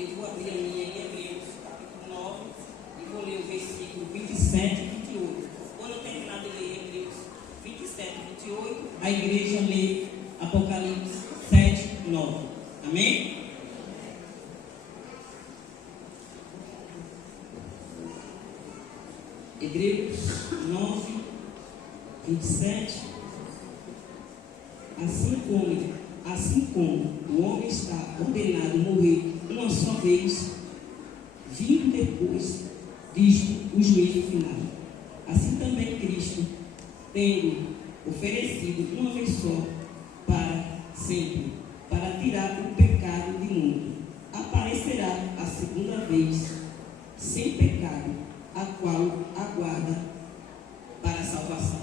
Eu vou abrir a minha em Hebreus, capítulo 9, e vou ler o versículo 27 e 28. Quando eu terminar de ler Hebreus 27 e 28, a igreja lê Apocalipse 7, 9. Amém? Hebreus 9, 27. Assim como o homem está ordenado a morrer uma só vez, vindo depois disto o juízo final. Assim também Cristo, tendo oferecido uma vez só para sempre, para tirar o pecado do mundo, aparecerá a segunda vez, sem pecado, a qual aguarda para a salvação.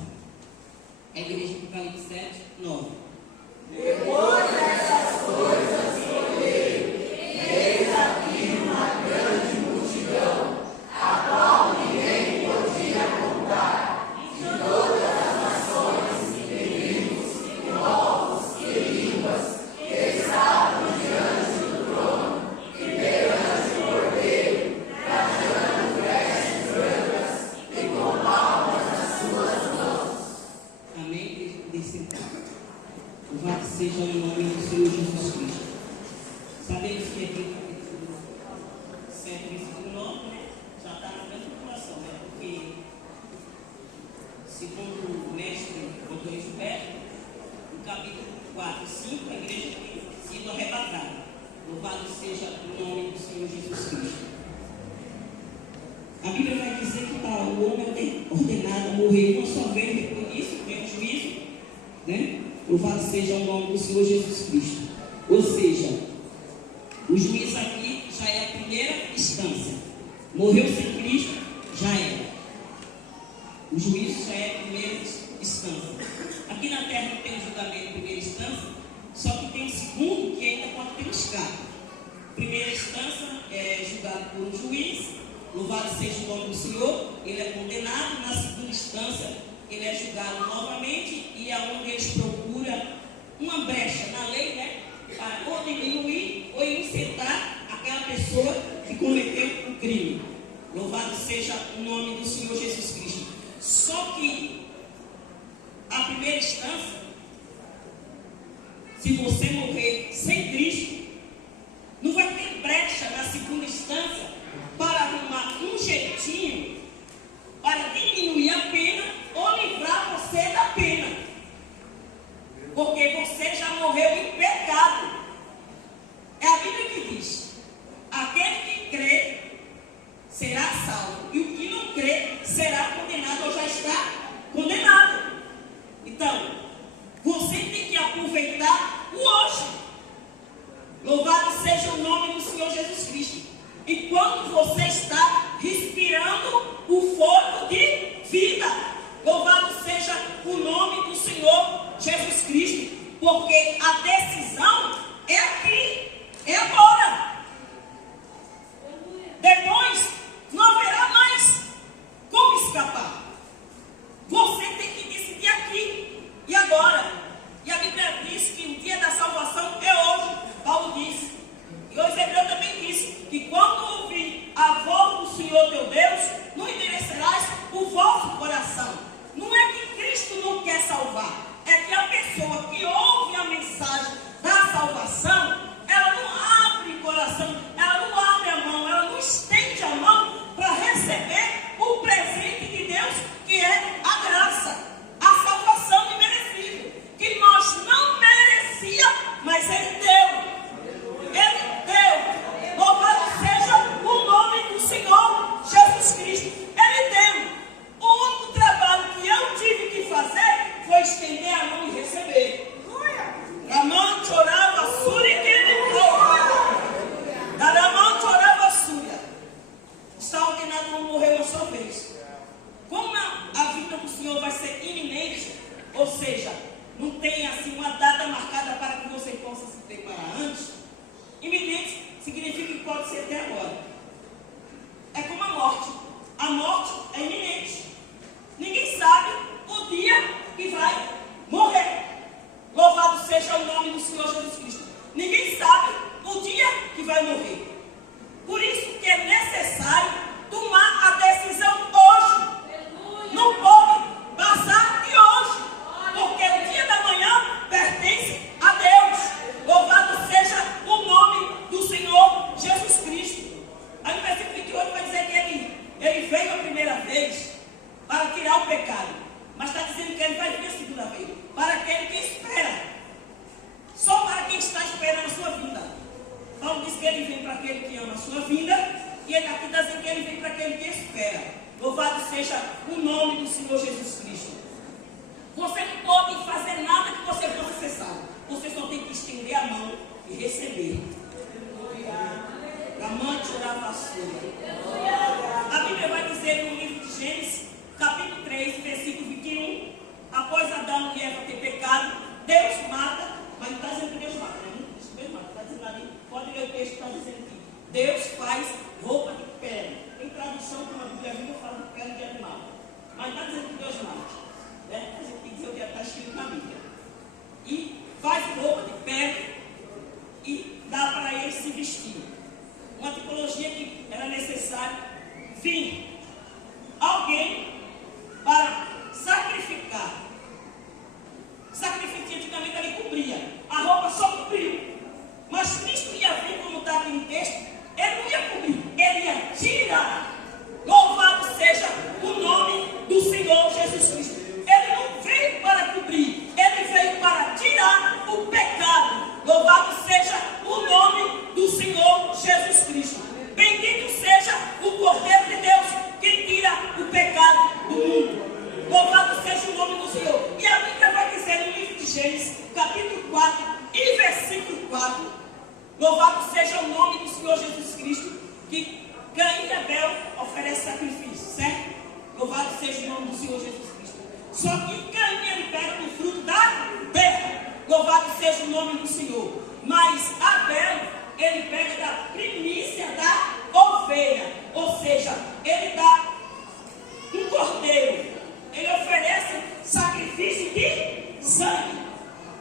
A igreja de Apocalipse 7, 9. Depois dessas coisas olhei, eis aqui uma grande multidão, a qual ninguém podia contar, de todas as nações, e tribos, e povos, e línguas, que estavam diante do trono, e perante o Cordeiro, trajando vestes brancas, e com palmas nas suas mãos. Amém? Louvado seja o nome do Senhor Jesus Cristo. Sabemos que aqui no capítulo 7, versículo 9, já está na grande população, porque, segundo o mestre Dr. Gilberto, no capítulo 4 e 5, a igreja tem sido arrebatada. Louvado seja o nome do Senhor Jesus Cristo. A Bíblia vai dizer que o homem é ordenado a morrer uma só vez, depois disso vem o juízo, né? Louvado seja o nome do Senhor Jesus Cristo. Ou seja, o juízo aqui já é a primeira instância. Morreu sem Cristo, já era. O juízo já é a primeira instância. Aqui na terra não tem julgamento em primeira instância, só que tem um segundo que ainda pode ter um escape. Primeira instância é julgado por um juiz, louvado seja o nome do Senhor, ele é condenado. Na segunda instância, ele é julgado novamente, e é onde eles procuram uma brecha na lei, né, para ou diminuir ou isentar aquela pessoa que cometeu o crime. Louvado seja o nome do Senhor Jesus Cristo. Só que a primeira instância, se você morrer sem Cristo, não vai ter brecha na segunda instância para arrumar um jeitinho para diminuir a pena ou livrar você da pena, porque você já morreu em pecado. É a Bíblia que diz: aquele que crê será salvo, e o que não crê será condenado ou já está condenado. Então, você tem que aproveitar o hoje. Por isso que é necessário tomar a decisão hoje. Não pode passar de hoje, porque o dia da manhã pertence a Deus. Louvado seja o nome do Senhor Jesus Cristo. Aí no versículo 28 vai dizer que ele veio a primeira vez para tirar o pecado, mas está dizendo que ele vai vir a segunda vez para aquele que espera. Só para quem está esperando a sua vinda. Paulo diz que ele vem para aquele que ama a sua vinda, e ele aqui está dizendo que ele vem para aquele que espera. Louvado seja o nome do Senhor Jesus Cristo. Você não pode fazer nada que você possa ser salvo. Você só tem que estender a mão e receber. Amante orava a sua. A Bíblia vai dizer no livro de Gênesis, capítulo 3, versículo 21, após Adão e Eva ter pecado, Deus mata, mas não está dizendo que Deus mata, né? Deus mata, está dizendo ali, pode ler o texto, está dizendo que Deus faz roupa de pele. Tem tradução que uma Bíblia viva fala de pele de animal, mas não está dizendo que Deus mata, né? A gente tem que dizer o que está escrito na Bíblia. E faz roupa de pele e dá para ele se vestir. Uma tipologia que era necessário vir alguém para sacrificar. Sacrifício antigamente ele cobria, a roupa só cobriu. Mas Cristo ia vir, como está aqui no texto, ele não ia cobrir, ele ia tirar. Louvado seja o nome do Senhor Jesus Cristo. Ele não veio para cobrir, ele veio para tirar o pecado. Louvado seja o nome do Senhor Jesus Cristo. Bendito seja o Cordeiro de Deus, que tira o pecado do mundo. Louvado seja o nome do Senhor. E a Bíblia vai dizer no livro de Gênesis, capítulo 4 e versículo 4, louvado seja o nome do Senhor Jesus Cristo, que Caim e Abel oferecem sacrifício, certo? Louvado seja o nome do Senhor Jesus Cristo. Só que Caim ele pega do fruto da terra. Louvado seja o nome do Senhor. Mas Abel, ele pega da primícia da ovelha. Ou seja, ele dá um cordeiro. Ele oferece sacrifício de sangue.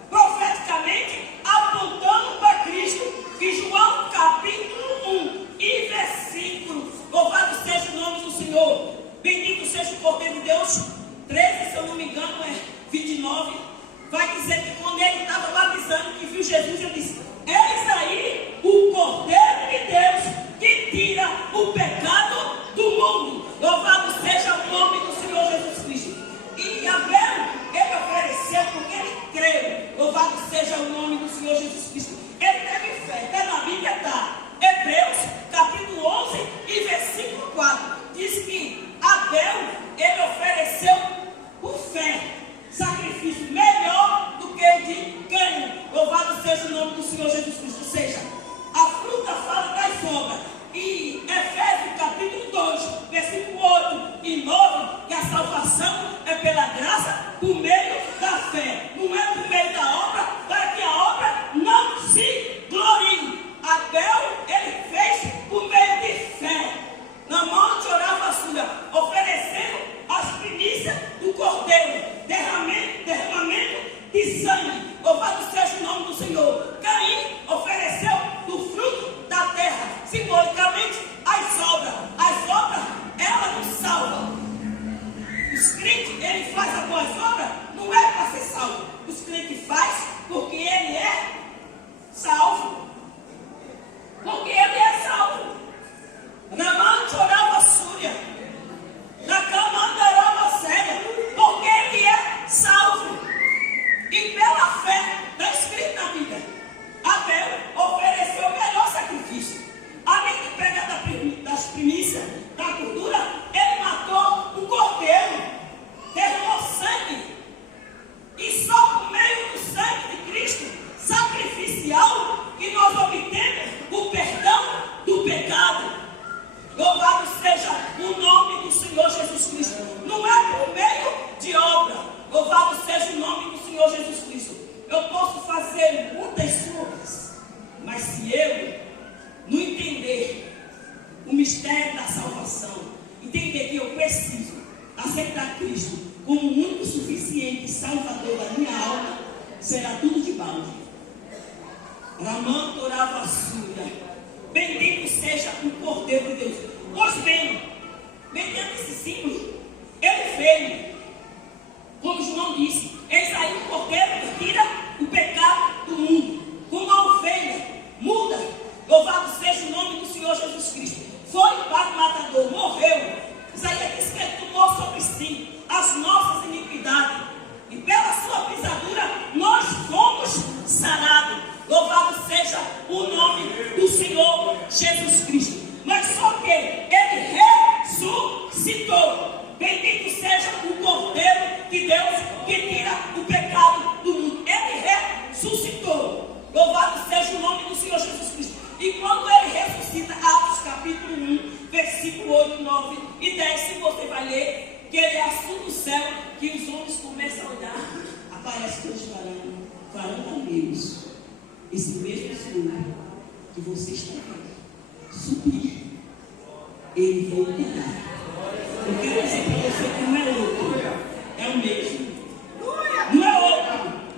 Profeticamente, apontando para Cristo. Que João capítulo 1 e versículo. Louvado seja o nome do Senhor. Bendito seja o Cordeiro de Deus. 13, se eu não me engano, é 29. Vai dizer que quando ele estava batizando, que viu Jesus, ele disse: eis aí o Cordeiro de Deus que tira o pecado do mundo. Louvado seja o nome do Senhor Jesus Cristo. E Abel, ele ofereceu porque ele creu. Louvado seja o nome do Senhor Jesus Cristo. Ele teve fé. Até na Bíblia está Hebreus capítulo 11 e versículo 4. Diz que Abel, ele ofereceu por fé sacrifício melhor do que o de Caim. Louvado seja o nome do Senhor Jesus Cristo. Ou seja, a fruta fala das obras. E Efésios capítulo 2, versículo 8 e 9, que a salvação é pela graça por meio da fé. Não é por meio da obra, para que a obra não se glorie. Abel, ele fez por meio de fé. Na mão de orava a sua, oferecendo as primícias do cordeiro, derramamento de sangue. Louvado seja o nome do Senhor. Caim ofereceu do fruto da terra, simbolicamente as obras. As obras, ela não salva. Os crentes, ele faz as boas obras, não é para ser salvo. Os crentes faz porque ele é salvo. Porque ele é salvo. Na mão orava a súria, na cama andarava séria, porque ele é salvo. E pela fé, está escrito na Bíblia, Abel ofereceu o melhor sacrifício. Além de pegar das primícias, da gordura, ele matou um cordeiro, derramou sangue. E só por meio do sangue de Cristo, sacrificial, que nós obtemos o perdão do pecado. Louvado seja o nome do Senhor Jesus Cristo. Não é por meio de obra. Louvado seja o nome do Senhor Jesus Cristo. Eu posso fazer muitas obras, mas se eu não entender o mistério da salvação, entender que eu preciso aceitar Cristo como o único suficiente Salvador da minha alma, será tudo de balde. Ramando orava a súria. Bendito seja o Cordeiro de Deus. Pois bem, mediante esse símbolo, ele veio, como João disse, eis aí o Cordeiro que tira o pecado do mundo. Como a ovelha muda, louvado seja o nome do Senhor Jesus Cristo. Foi para o matador, morreu. Isaías disse que ele tomou sobre si as nossas iniquidades, e pela sua pisadura nós fomos sarados. Louvado seja o nome do Senhor Jesus Cristo. Mas só que ele ressuscitou. Bendito seja o Cordeiro de Deus que tira o pecado do mundo. Ele ressuscitou. Louvado seja o nome do Senhor Jesus Cristo. E quando ele ressuscita, Atos capítulo 1, versículo 8, 9 e 10, se você vai ler, que ele assume o céu, que os homens começam a olhar, aparece dois varões amigos. Esse mesmo Senhor que você está vendo subir, ele voltará. Eu quero dizer para você que não é outro, é o mesmo. Não é outro,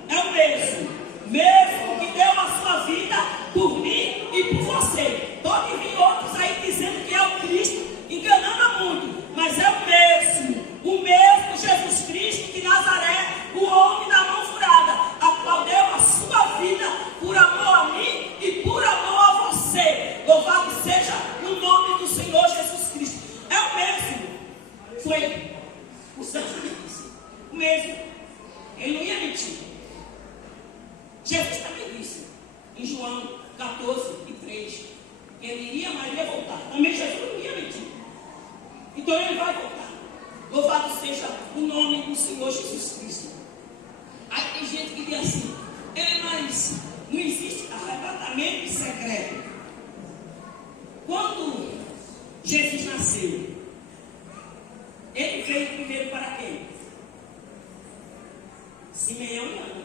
é o mesmo. Mesmo que deu a sua vida por mim e por você. Pode vir outros aí dizendo que é o Cristo, enganando a mundo, mas é o mesmo Jesus Cristo de Nazaré, o homem da mão furada, a qual deu a sua vida por amor a mim e por amor a você. Louvado seja o nome do Senhor Jesus Cristo. É o mesmo. Foi o Santo disse. O mesmo. Ele não ia mentir. Jesus também disse em João 14 e 3 que ele iria, mas ia voltar. Também Jesus não ia mentir. Então ele vai voltar. Louvado seja o nome do Senhor Jesus Cristo. Aí tem gente que diz assim: mas não existe arrebatamento secreto. Quando Jesus nasceu, ele veio primeiro para quem? Simeão e Ana.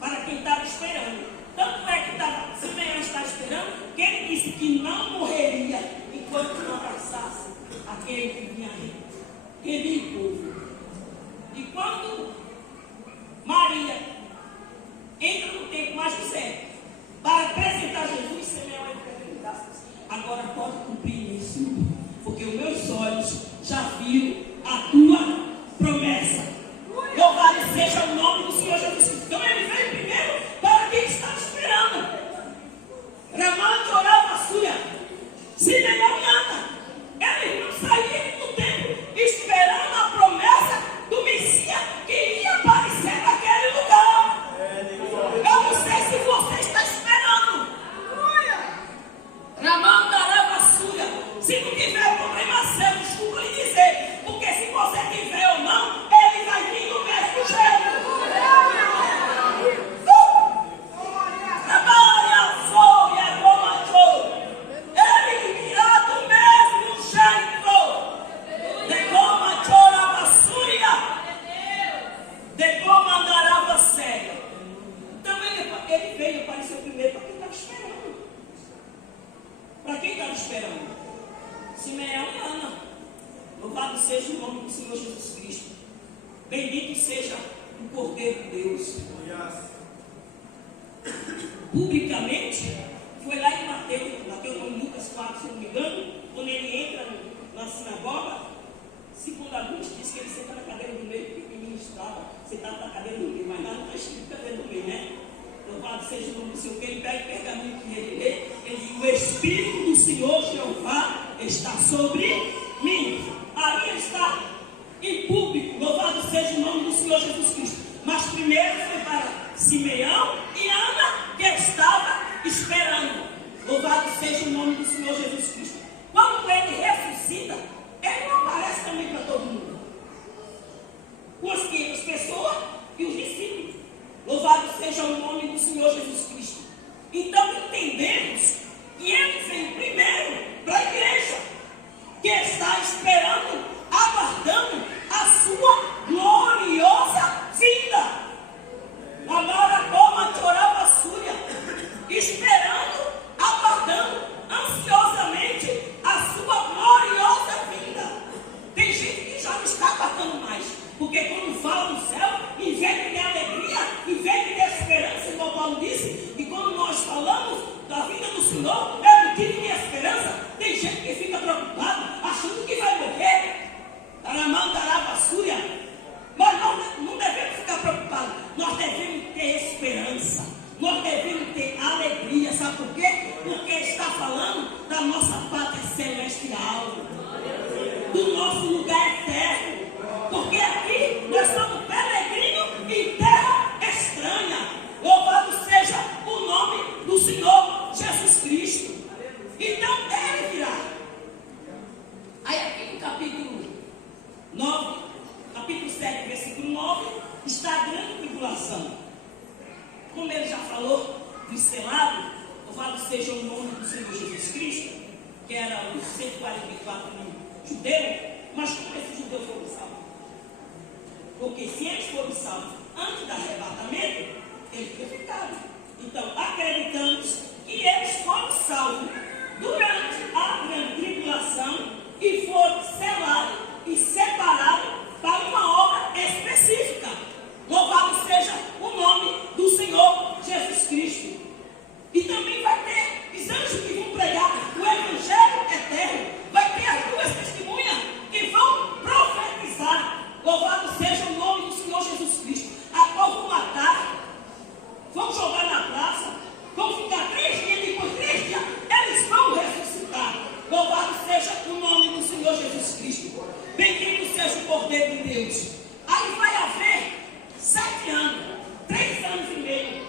Para quem estava esperando. Tanto é que Simeão está esperando, que ele disse que não morreria enquanto não abraçasse aquele que vinha remir o povo. E quando Maria entra no templo mais José para apresentar Jesus, Simeão perguntasse: agora pode cumprir isso, porque os meus olhos já viram a tua promessa. Louvado seja o nome do Senhor Jesus Cristo. Então ele veio primeiro para quem estava esperando. Ramante orava a sua. Simeão e Ana. Eles não saíram do templo esperando a promessa do Messias que ia aparecer naquele lugar. Eu não sei se você está esperando. Ramante orava a sua. Se não tiver problema seu, desculpa lhe dizer. Porque se você tiver ou não, ele vai vir do mesmo jeito. Trabalha, foi, é bom, ele virá do mesmo jeito. De como a chora basúria, de como andará você. Então ele veio, apareceu primeiro para quem estava esperando. Para quem estava esperando? Simeão e Ana. Louvado seja o nome do Senhor Jesus Cristo. Bendito seja o Cordeiro de Deus. Publicamente, foi lá em Mateus não, em Lucas 4, se não me engano, quando ele entra na sinagoga, segundo alguns, diz que ele senta na cadeira do meio, porque ministrava, sentava na cadeira do meio, mas lá não está escrito cadeira do meio, né? Louvado seja o nome do Senhor. Quem pega o pergaminho que ele lê, ele diz: o Espírito do Senhor Jeová está sobre mim. Ali está, em público, louvado seja o nome do Senhor Jesus Cristo. Mas primeiro foi para Simeão e Ana, que estava esperando. Louvado seja o nome do Senhor Jesus Cristo. Quando ele ressuscita, ele não aparece também para todo mundo. As pessoas e os discípulos. Louvado seja o nome do Senhor Jesus Cristo. Então entendemos que ele veio primeiro para a igreja, que está esperando, aguardando a sua gloriosa vinda. Agora como chorava a súria, esperando, aguardando ansiosamente falando da nossa pátria celestial, do nosso lugar eterno. Porque aqui nós somos peregrinos em terra estranha. Louvado seja o nome do Senhor Jesus Cristo. Então ele virá. Aí aqui no capítulo 9, capítulo 7, versículo 9, está a grande tribulação. Como ele já falou dos selados, louvado seja o nome do Senhor Jesus Cristo, que era os 144 mil judeus, mas como esses judeus foram salvos? Porque se eles foram salvos antes do arrebatamento, eles teriam ficado. Então, acreditamos que eles foram salvos durante a grande tribulação e foram selados e separados para uma obra específica. Louvado seja o nome do Senhor Jesus Cristo. E também vai ter os anjos que vão pregar o Evangelho eterno. Vai ter as duas testemunhas que vão profetizar. Louvado seja o nome do Senhor Jesus Cristo. A qual vão matar, vão jogar na praça, vão ficar 3 dias, depois 3 dias eles vão ressuscitar. Louvado seja o nome do Senhor Jesus Cristo. Bendito seja o Cordeiro de Deus. Aí vai haver 7 anos, 3 anos e meio,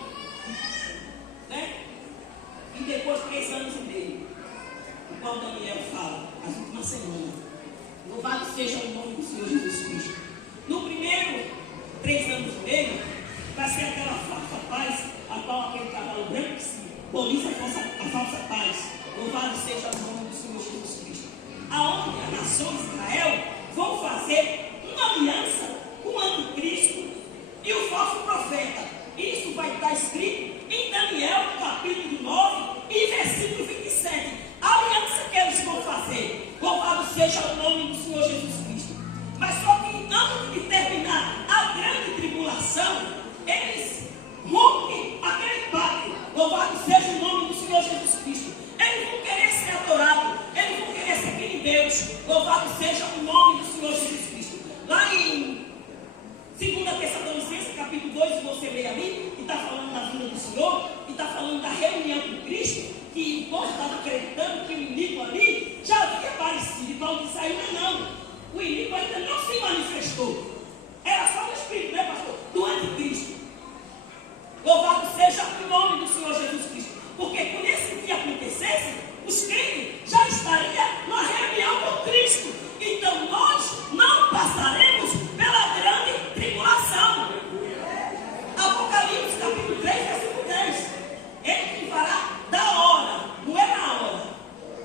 né? E depois 3 anos e meio, o qual Daniel fala, as últimas semanas. Louvado seja o nome do Senhor Jesus Cristo. No primeiro 3 anos e meio, vai ser aquela falsa paz, a qual aquele cavalo branco simboliza a falsa paz. Louvado seja o nome do Senhor Jesus Cristo. Aonde as nações de Israel vão fazer uma aliança com o anticristo e o falso profeta. Isso vai estar escrito em Daniel, capítulo 9 e versículo 27. A aliança que eles vão fazer. Louvado seja o nome do Senhor Jesus Cristo. Mas só que antes de terminar a grande tribulação, eles rompem aquele pacto. Louvado seja o nome do Senhor Jesus Cristo. Eles vão querer ser adorados, eles vão querer servir em Deus. Louvado seja o nome do Senhor Jesus Cristo. Lá em 2 Tessalonicenses, capítulo 2, você lê ali, que está falando da vinda do Senhor, e está falando da reunião com Cristo, que o povo estava acreditando que o inimigo ali já havia aparecido. E Paulo disse aí, mas não, o inimigo ainda não se manifestou. Era só o Espírito, né, pastor? Do anticristo. Louvado seja o nome do Senhor Jesus Cristo. Porque quando esse dia acontecesse, os crentes já estariam na reunião com Cristo. Então nós não passaremos pela grande tribulação. Apocalipse capítulo 3, versículo 10. Ele que fará da hora, não é na hora.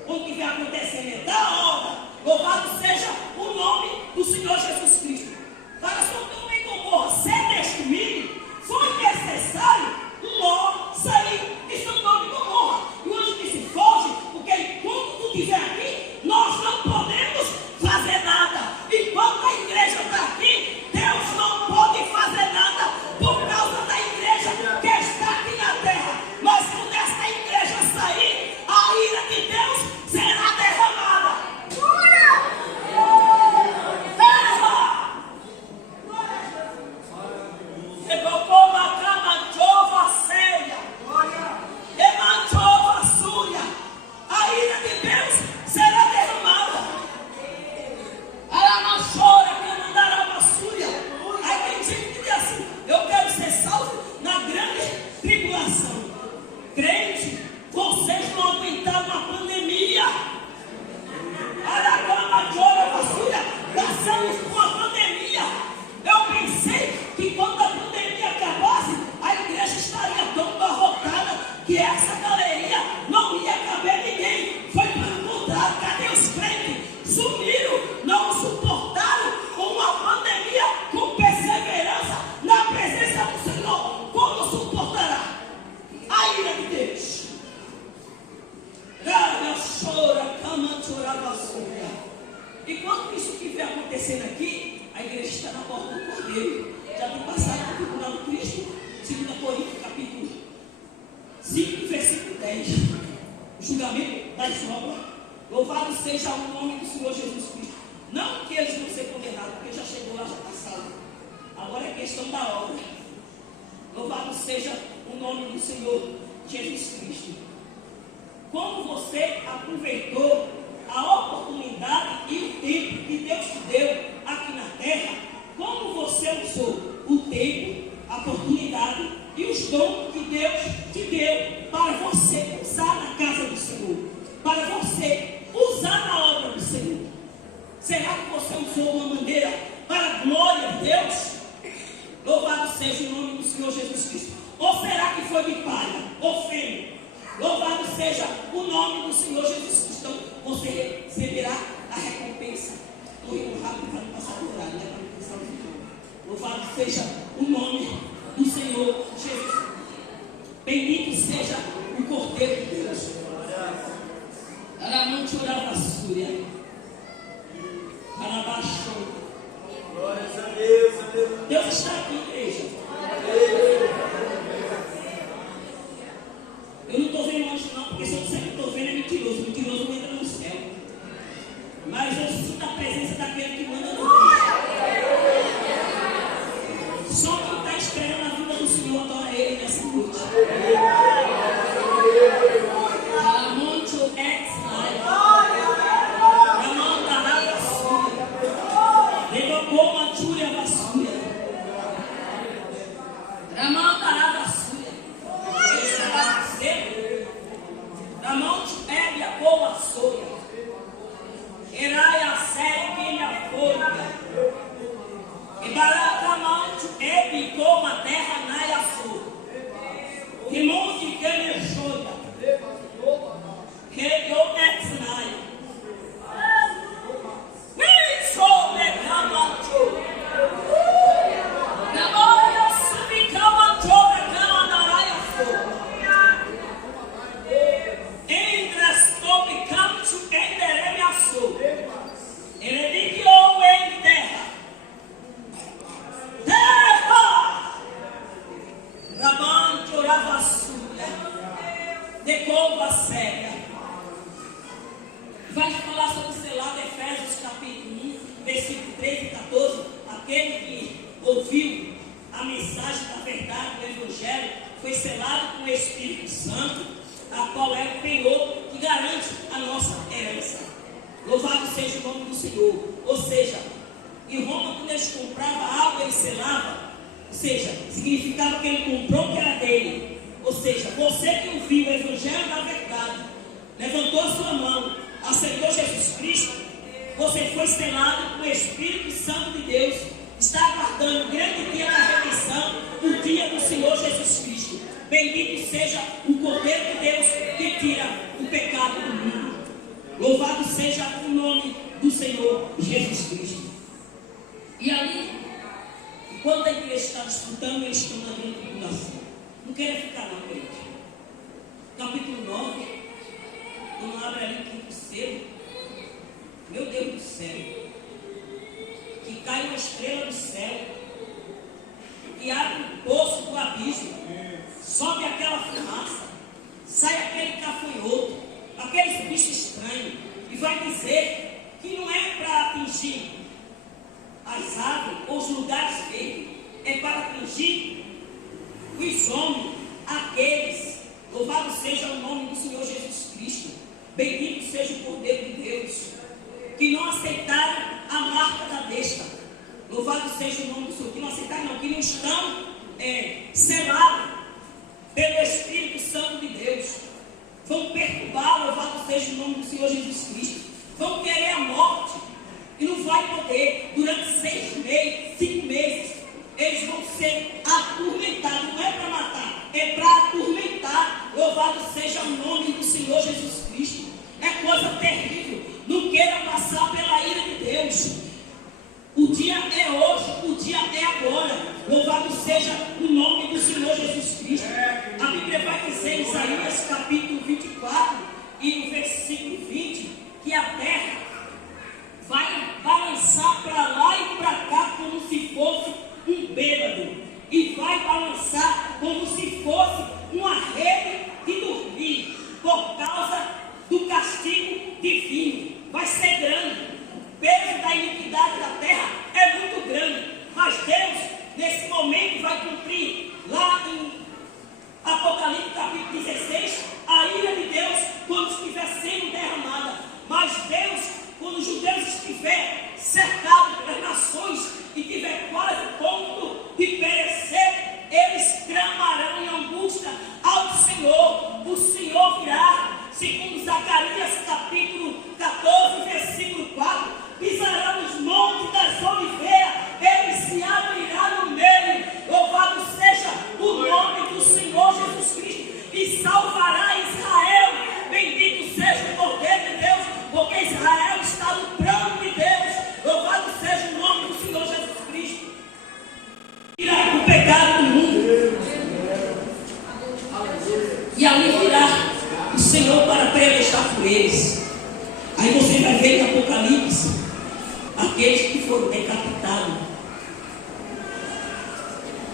O que vai acontecendo é da hora. Louvado seja o nome do Senhor Jesus Cristo. Para Sodoma e Gomorra ser destruído, foi necessário Ló sair de Sodoma e Gomorra. E o anjo disse, foge, porque enquanto tu estiver aqui, nós não podemos fazer nada. Enquanto a igreja está aqui, Deus não pode fazer nada por causa da igreja que está aqui na terra. Mas quando esta igreja sair, a ira de Deus será derramada. A ira de Deus será derramada. Aí tem gente que diz assim, eu quero ser salvo na grande tribulação. Crente, vocês não aguentaram uma pandemia. Passamos por uma pandemia. Eu pensei que quando a pandemia acabasse, a igreja estaria tão abarrotada que essa galeria não ia caber ninguém. Foi pelo contrário, cadê os crentes? Sumiram, não suportaram uma pandemia com perseverança na presença do Senhor. Como suportará a ira de Deus? Enquanto isso estiver acontecendo aqui, a igreja está na porta do Cordeiro. Já tem passado para o tribunal do Cristo, 2 Coríntios, capítulo 5, versículo 10. O julgamento das obras. Louvado seja o nome do Senhor Jesus Cristo. Não que eles vão ser condenados, porque já chegou lá, já está salvo. Agora é questão da obra. Louvado seja o nome do Senhor Jesus Cristo. Como você você aproveitou a oportunidade e o tempo que Deus te deu aqui na terra? Como você usou o tempo, a oportunidade e os dons que Deus te deu para você usar na casa do Senhor, para você usar na obra do Senhor? Será que você usou de uma maneira para a glória de Deus? Louvado seja o nome do Senhor Jesus Cristo. Ou será que foi de palha ou fêmea? Louvado seja o nome do Senhor Jesus Cristo. Então você receberá a recompensa. Estou indo rápido para não passar o horário, né? Para não passar o final. Louvado seja o nome do Senhor Jesus. Bendito seja o Cordeiro de Deus. Aramante orava Súria. Arabaixou. Glórias a Deus, aleluia. Deus está aqui, igreja. Eu não estou vendo anjo não, porque se eu disser que estou vendo é mentiroso. Mentiroso não entra no céu. Mas eu sinto a presença daquele que manda no céu. Só quem está esperando a vida do Senhor adora Ele nessa noite. Monte ex levou uma Júlia Vassúria. Ramanda Vassúria. Esse era cedo. Ramonte Ébia Boa Sônia. Eraia Sério Guilha Folha. E Baracamonte Ebi como a terra Naia Sul. Rimonte Ganejoia. Regou Exnaia. Vai falar sobre o selado, Efésios capítulo 1, versículo 13 e 14. Aquele que ouviu a mensagem da verdade do Evangelho foi selado com o Espírito Santo, a qual é o penhor que garante a nossa herança. Louvado seja o nome do Senhor. Ou seja, em Roma, quando eles compravam algo, ele selava. Ou seja, significava que ele comprou o que era dele. Ou seja, você que ouviu o Evangelho da verdade, levantou a sua mão, aceitou Jesus Cristo, você foi selado com o Espírito Santo de Deus, está aguardando o grande dia da redenção, o dia do Senhor Jesus Cristo. Bendito seja o Cordeiro de Deus que tira o pecado do mundo. Louvado seja o nome do Senhor Jesus Cristo. E ali, quando a igreja está disputando, eles estão na grande tribulação. Não quero ficar não, querido. Capítulo 9. Não abre ali o quinto selo. Meu Deus do céu. Que cai uma estrela do céu. Que abre um poço do abismo. Sobe aquela fumaça. Sai aquele gafanhoto. Aqueles bichos estranhos. E vai dizer que não é para atingir as árvores ou os lugares verdes. É para atingir os homens. Aqueles. Louvado seja o nome do Senhor Jesus Cristo. Bendito seja o Cordeiro de Deus, que não aceitaram a marca da besta. Louvado seja o nome do Senhor. Que não aceitaram, não, que não estão selados pelo Espírito Santo de Deus. Vão perturbar, louvado seja o nome do Senhor Jesus Cristo. Vão querer a morte e não vai poder. Durante 6 meses, 5 meses, eles vão ser atormentados. Não é para matar, é para atormentar. Louvado seja o nome do Senhor Jesus Cristo. É coisa terrível. Não queira passar pela ira de Deus. O dia é hoje, o dia é agora. Louvado seja o nome do Senhor Jesus Cristo. A Bíblia vai dizer em Isaías capítulo 24 e no versículo 20 que a terra vai balançar para lá e para cá como se fosse um bêbado. E vai balançar como se fosse uma rede de dormir, por causa do castigo divino. Vai ser grande. O peso da iniquidade da terra é muito grande. Mas Deus, nesse momento, vai cumprir lá em Apocalipse capítulo 16, a ira de Deus, quando estiver sendo capítulo 14, versículo 4, pisará nos montes das oliveiras, ele se abrirá no meio. Louvado seja o nome do Senhor Jesus Cristo, e salvará Israel. Bendito seja o poder de Deus, porque Israel está no plano de Deus. Louvado seja o nome do Senhor Jesus Cristo. Tira o pecado do mundo, e ali virá o Senhor para pelejar por eles. Aí você vai ver em Apocalipse aqueles que foram decapitados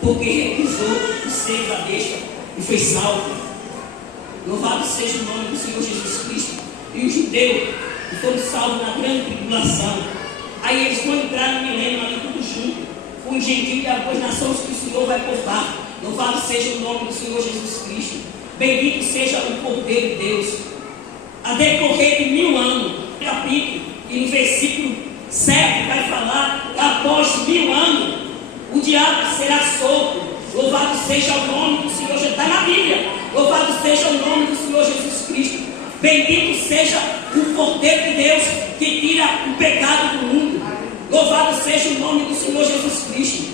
porque recusou o seio da besta e foi salvo. Louvado seja o nome do Senhor Jesus Cristo. E os judeus que foram salvos na grande tribulação, aí eles vão entrar no milênio ali tudo junto com os gentios e as nações que o Senhor vai poupar. Louvado seja o nome do Senhor Jesus Cristo. Bendito seja o Cordeiro de Deus. A decorrer de 1000 anos, capítulo, e no versículo 7 vai falar que após 1000 anos o diabo será solto. Louvado seja o nome do Senhor Jesus. Está na Bíblia. Louvado seja o nome do Senhor Jesus Cristo. Bendito seja o Cordeiro de Deus que tira o pecado do mundo. Louvado seja o nome do Senhor Jesus Cristo.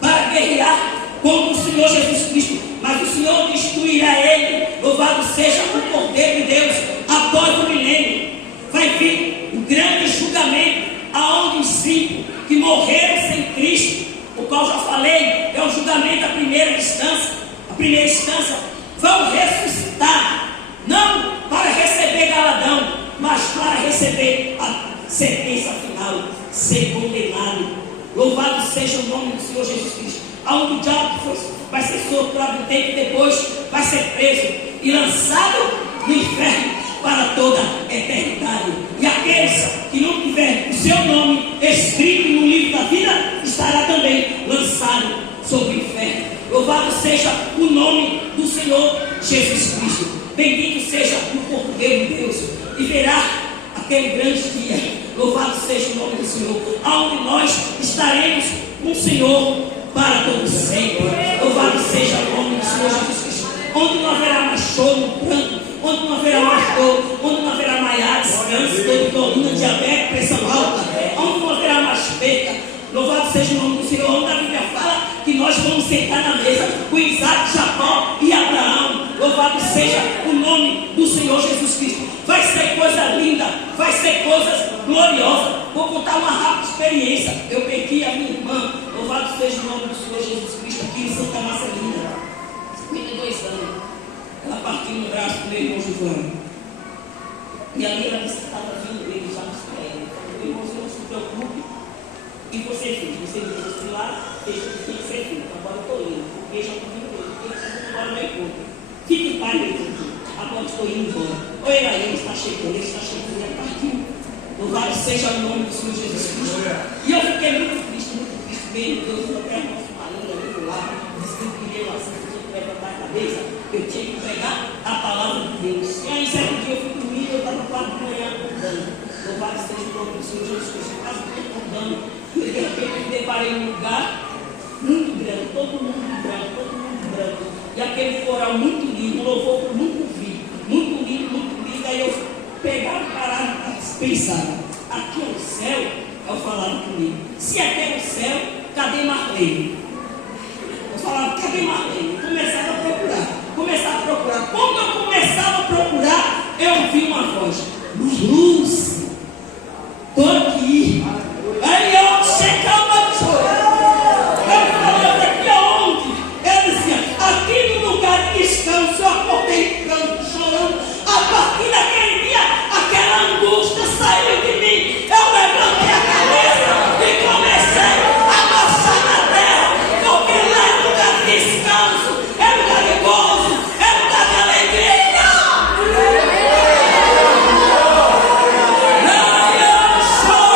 Para guerrear contra o Senhor Jesus Cristo, mas o Senhor destruirá ele. Louvado seja o Cordeiro de Deus. Após o milênio vai vir o grande julgamento, aonde os 5 que morreram sem Cristo, o qual já falei, é o julgamento da primeira instância. A primeira instância vão ressuscitar, não para receber galadão, mas para receber a sentença final, ser condenado. Louvado seja o nome do Senhor Jesus Cristo. Aonde o diabo vai ser solto por um tempo, depois vai ser preso e lançado no inferno para toda a eternidade. E aqueles que não tiverem o seu nome escrito no livro da vida, estará também lançado sobre o inferno. Louvado seja o nome do Senhor Jesus Cristo. Bendito seja o Cordeiro de Deus. E verá aquele grande dia. Louvado seja o nome do Senhor, aonde nós estaremos com o Senhor para todo sempre. Louvado seja o nome do Senhor Jesus Cristo. Onde não haverá mais choro, pranto, onde não haverá mais dor, onde não haverá mais descanso, dor de coluna, diabetes, pressão alta, onde não haverá mais perda. Louvado seja o nome do Senhor. Onde a Bíblia fala que nós vamos sentar na mesa com Isaac, Jacó e Abraão. Louvado seja o nome do Senhor Jesus Cristo. Vai ser coisa linda, vai ser coisas gloriosas. Vou contar uma rápida experiência. Eu perdi a minha irmã. Louvado seja o nome do Senhor Jesus Cristo, aqui em Santa Marcelina, 52 anos. Ela partiu no braço do meu irmão Giovanni. E ali ela disse que estava vindo, ele já disse para ela: meu irmãozinho, não se preocupe. O que você fez? Você me trouxe lá, fez o que tinha que ser feito. Agora eu estou indo, porque já estou vindo hoje, porque preciso embora no meu encontro. Fique em paz, meu irmão. Agora estou indo embora. Olha lá, ele está chegando, ele partiu. Louvado seja o nome do Senhor Jesus Cristo. E eu fiquei muito triste. Meu Deus, eu até nosso marido ali do lado, disse que eu queria lá, se eu tinha que levantar a cabeça, eu tinha que pregar a palavra de Deus. E aí, certo dia, eu fui dormir, eu estava no quarto de manhã acordando. Louvado seja o nome do Senhor Jesus Cristo. Quase estou acordando. E de repente me deparei num lugar muito grande, todo mundo branco. E aquele coral muito lindo, um louvor que eu nunca vi. Muito lindo. Aí eu pegava, parava para pensar: aqui é o céu? Eu falava comigo: se aqui é o céu, cadê Marlene? Eu falava: cadê Marlene? Começava a procurar. Quando eu começava a procurar, eu ouvi uma voz: Lúcia, estou aqui. Aí eu chegava de chorar. Eu falava: aqui aonde? Ele dizia: aqui no lugar de descanso. Eu acordei chorando. A partir daquele dia, aquela angústia saiu de mim. Eu levantei a cabeça e comecei a dançar na terra, porque lá é lugar de descanso, é lugar de gozo, é lugar de alegria. Eu choro.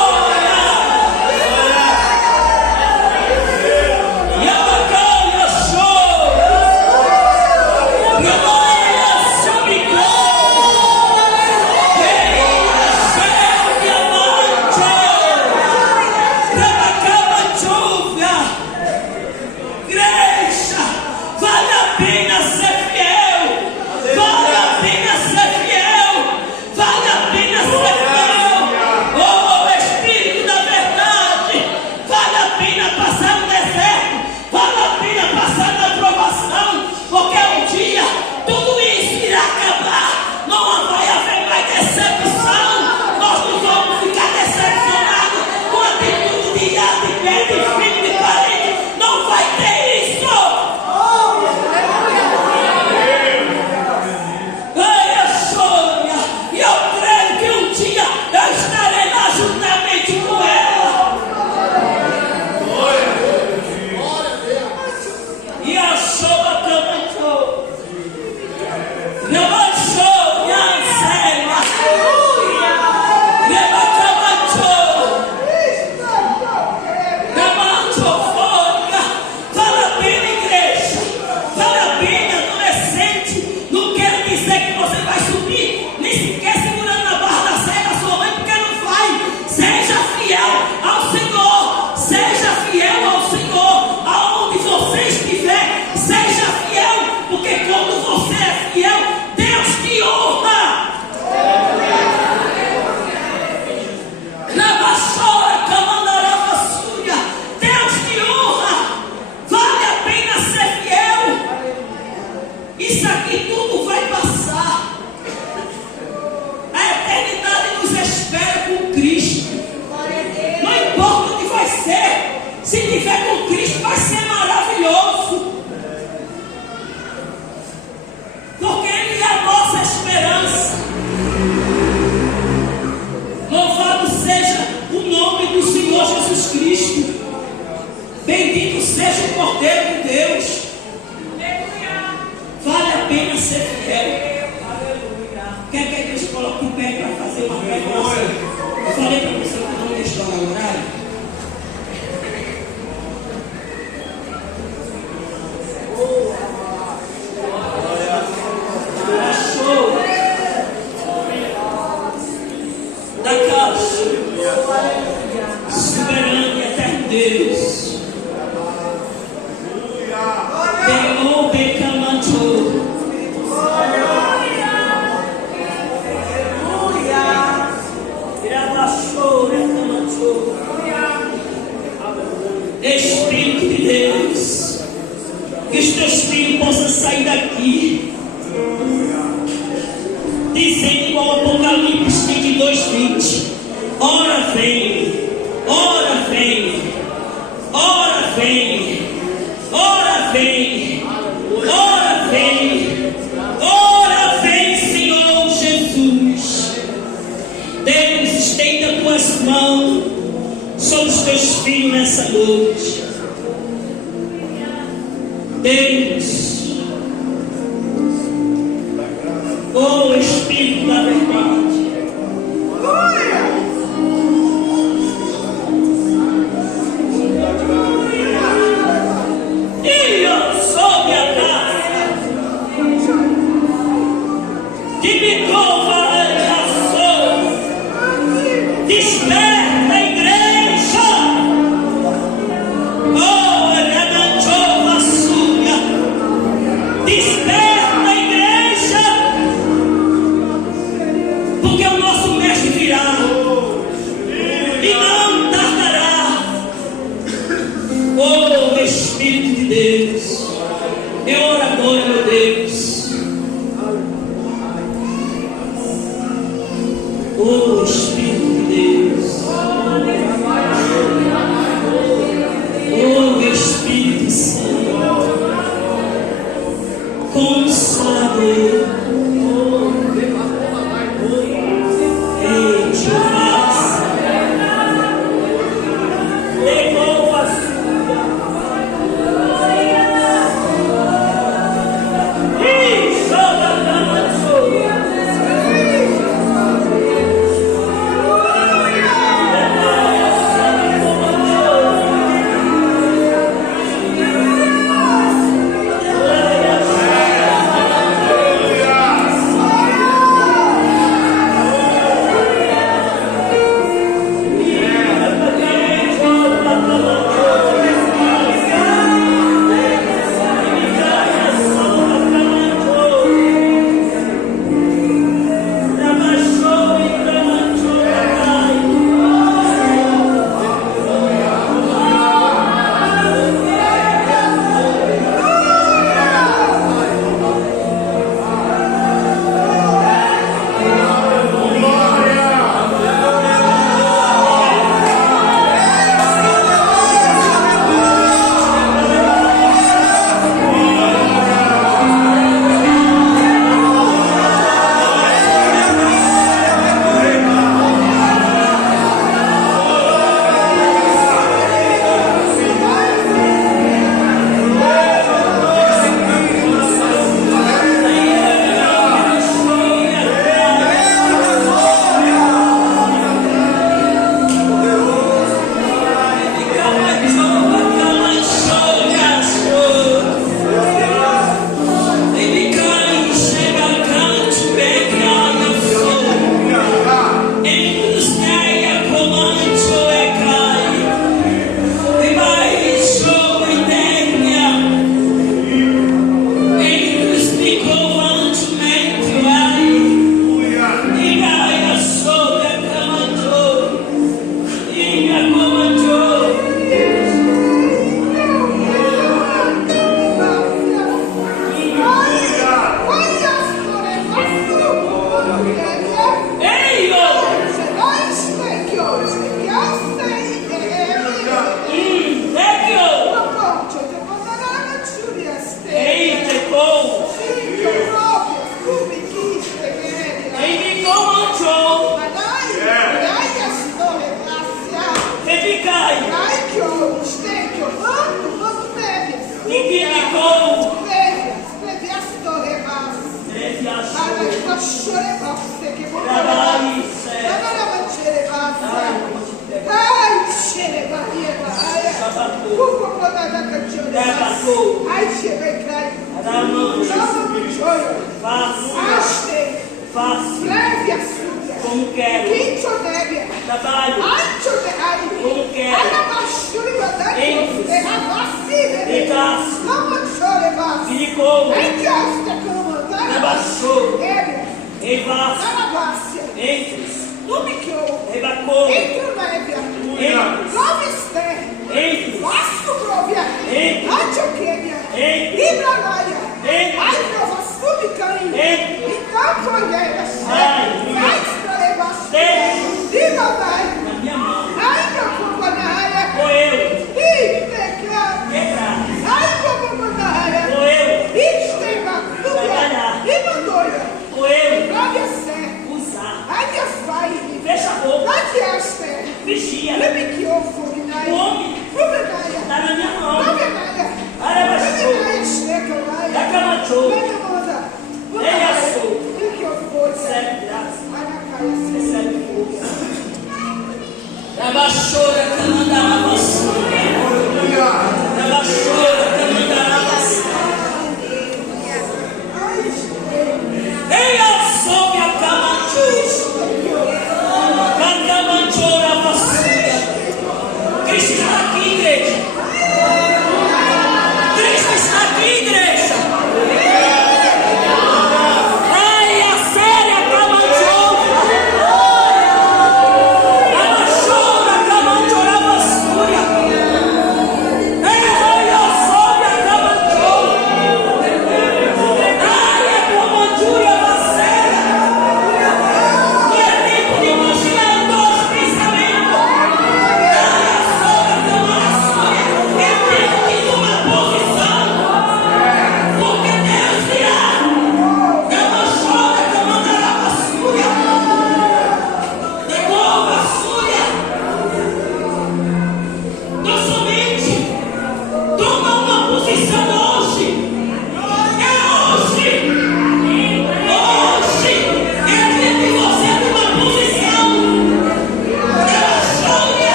pé para fazer uma pré-oração. Eu falei para você que não ia estourar o horário. Achou da caixa soberano e eterno Deus. Pegou Becamacho. Espírito de Deus, que os teus filhos possam sair daqui dizendo igual Apocalipse 22:20: ora vem, ora vem, ora vem, ora vem, ora vem, ora vem, Senhor Jesus. Deus, estenda tuas mãos sobre os teus filhos nessa noite. Deus, oh Espírito da verdade, e eu sob a graça que me convalesceu, desperta a igreja, oh Elementou Açúcar, desperta a igreja, porque o nosso mestre virá e não tardará. Oh Espírito de Deus, eu oro agora, meu Deus. Oh Espírito de Deus, oh Espírito Santo, Consolador, ei Jeová, levou a sua, e joga a cama. quero. Trabalho. Como quero. Em casa. Silicone. Rebaixou. Em vaso. Entres. Rebacou. Na minha mão. Vou eu. Quebrar. Vou eu. Trabalhar. Vou eu. Usar. Fecha a boca. Vigia. O homem está na minha mão. Reclamachou. Ele assou. Recebe graça. Recebe força. Trabaixou, reclamando a vassoura. Trabaixou.